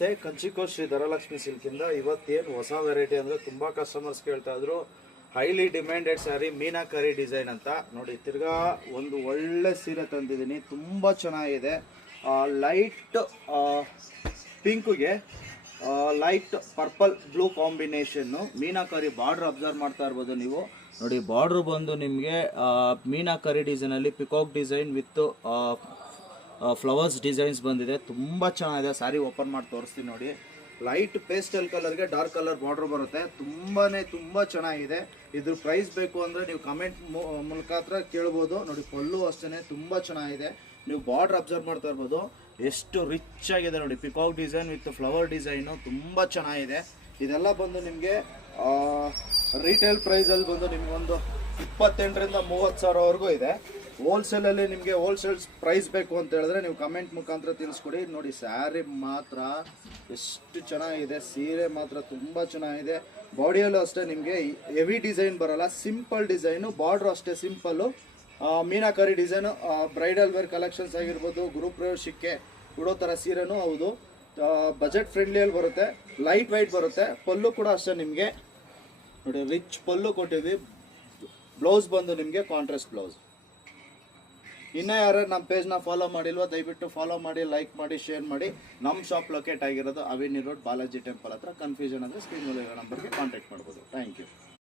ಮತ್ತೆ ಕಂಚಿಕೋಟ್ ಶ್ರೀ ಧನಲಕ್ಷ್ಮಿ ಸಿಲ್ಕಿಂದ ಇವತ್ತೇನು ಹೊಸ ವೆರೈಟಿ ಅಂದರೆ ತುಂಬ ಕಸ್ಟಮರ್ಸ್ ಕೇಳ್ತಾ ಇದ್ರು. Highly demanded sari meenakari design ಅಂತ ನೋಡಿ. ತಿರ್ಗಾ ಒಂದು ಒಳ್ಳೆ ಸೀರೆ ತಂದಿದ್ದೀನಿ, ತುಂಬ ಚೆನ್ನಾಗಿದೆ. ಲೈಟ್ ಪಿಂಕ್ಗೆ ಲೈಟ್ ಪರ್ಪಲ್ ಬ್ಲೂ ಕಾಂಬಿನೇಷನ್ನು. ಮೀನಾಕರಿ ಬಾರ್ಡ್ರ್ ಅಬ್ಸರ್ವ್ ಮಾಡ್ತಾ ಇರ್ಬೋದು ನೀವು ನೋಡಿ. ಬಾರ್ಡ್ರ್ ಬಂದು ನಿಮಗೆ ಮೀನಾಕರಿ ಡಿಸೈನಲ್ಲಿ peacock design with flowers designs ಬಂದಿದೆ. ತುಂಬ ಚೆನ್ನಾಗಿದೆ. ಸ್ಯಾರಿ ಓಪನ್ ಮಾಡಿ ತೋರಿಸ್ತೀನಿ ನೋಡಿ. ಲೈಟ್ ಪೇಸ್ಟಲ್ ಕಲರ್ಗೆ ಡಾರ್ಕ್ ಕಲರ್ ಬಾರ್ಡರ್ ಬರುತ್ತೆ. ತುಂಬ ಚೆನ್ನಾಗಿದೆ. ಇದ್ರ ಪ್ರೈಸ್ ಬೇಕು ಅಂದರೆ ನೀವು ಕಮೆಂಟ್ ಮುಖಾಂತರ ಕೇಳ್ಬೋದು ನೋಡಿ. ಪಲ್ಲು ಅಷ್ಟೇ ತುಂಬ ಚೆನ್ನಾಗಿದೆ. ನೀವು ಬಾರ್ಡರ್ ಅಬ್ಸರ್ವ್ ಮಾಡ್ತಾ ಇರ್ಬೋದು ಎಷ್ಟು ರಿಚ್ ಆಗಿದೆ ನೋಡಿ. Peacock design with flower design ತುಂಬ ಚೆನ್ನಾಗಿದೆ. ಇದೆಲ್ಲ ಬಂದು ನಿಮಗೆ ರಿಟೇಲ್ ಪ್ರೈಸಲ್ಲಿ ಬಂದು ನಿಮಗೊಂದು 28,000ರಿಂದ 30,000ವರೆಗೂ ಇದೆ. ಹೋಲ್ಸೇಲಲ್ಲಿ ನಿಮಗೆ ಹೋಲ್ಸೇಲ್ ಪ್ರೈಸ್ ಬೇಕು ಅಂತ ಹೇಳಿದ್ರೆ ನೀವು ಕಮೆಂಟ್ ಮುಖಾಂತರ ತಿಳಿಸ್ಕೊಡಿ ನೋಡಿ. ಸ್ಯಾರಿ ಮಾತ್ರ ಎಷ್ಟು ಚೆನ್ನಾಗಿದೆ, ಸೀರೆ ಮಾತ್ರ ತುಂಬ ಚೆನ್ನಾಗಿದೆ. ಬಾಡಿಯಲ್ಲೂ ಅಷ್ಟೇ ನಿಮಗೆ ಹೆವಿ ಡಿಸೈನ್ ಬರೋಲ್ಲ, ಸಿಂಪಲ್ ಡಿಸೈನು. ಬಾರ್ಡ್ರು ಅಷ್ಟೇ simple. Meenakari design bridal wear collections ಆಗಿರ್ಬೋದು, ಗೃಹಪ್ರವೇಶಕ್ಕೆ ಉಡೋ ಥರ ಸೀರೆನೂ ಹೌದು. ಬಜೆಟ್ ಫ್ರೆಂಡ್ಲಿಯಲ್ಲಿ ಬರುತ್ತೆ, ಲೈಟ್ ವೈಟ್ ಬರುತ್ತೆ. ಪಲ್ಲು ಕೂಡ ಅಷ್ಟೇ ನಿಮಗೆ ನೋಡಿ, ರಿಚ್ ಪಲ್ಲು ಕೊಟ್ಟಿದ್ವಿ. ಬ್ಲೌಸ್ ಬಂದು ನಿಮಗೆ ಕಾಂಟ್ರಾಸ್ಟ್ ಬ್ಲೌಸ್. ಇನ್ನೂ ಯಾರು ನಮ್ಮ ಪೇಜ್ನ ಫಾಲೋ ಮಾಡಿಲ್ವೋ ದಯವಿಟ್ಟು ಫಾಲೋ ಮಾಡಿ, ಲೈಕ್ ಮಾಡಿ, ಶೇರ್ ಮಾಡಿ. ನಮ್ಮ ಶಾಪ್ ಲೊಕೇಟ್ ಆಗಿರೋದು ಅವೆನ್ಯೂ ರೋಡ್ ಬಾಲಾಜಿ ಟೆಂಪಲ್ ಹತ್ರ. ಕನ್ಫ್ಯೂಷನ್ ಅಂದರೆ ಸ್ಕ್ರೀನ್ ಮೇಲೆ ನಂಬರ್ಗೆ ಕಾಂಟ್ಯಾಕ್ಟ್ ಮಾಡ್ಬೋದು. Thank you.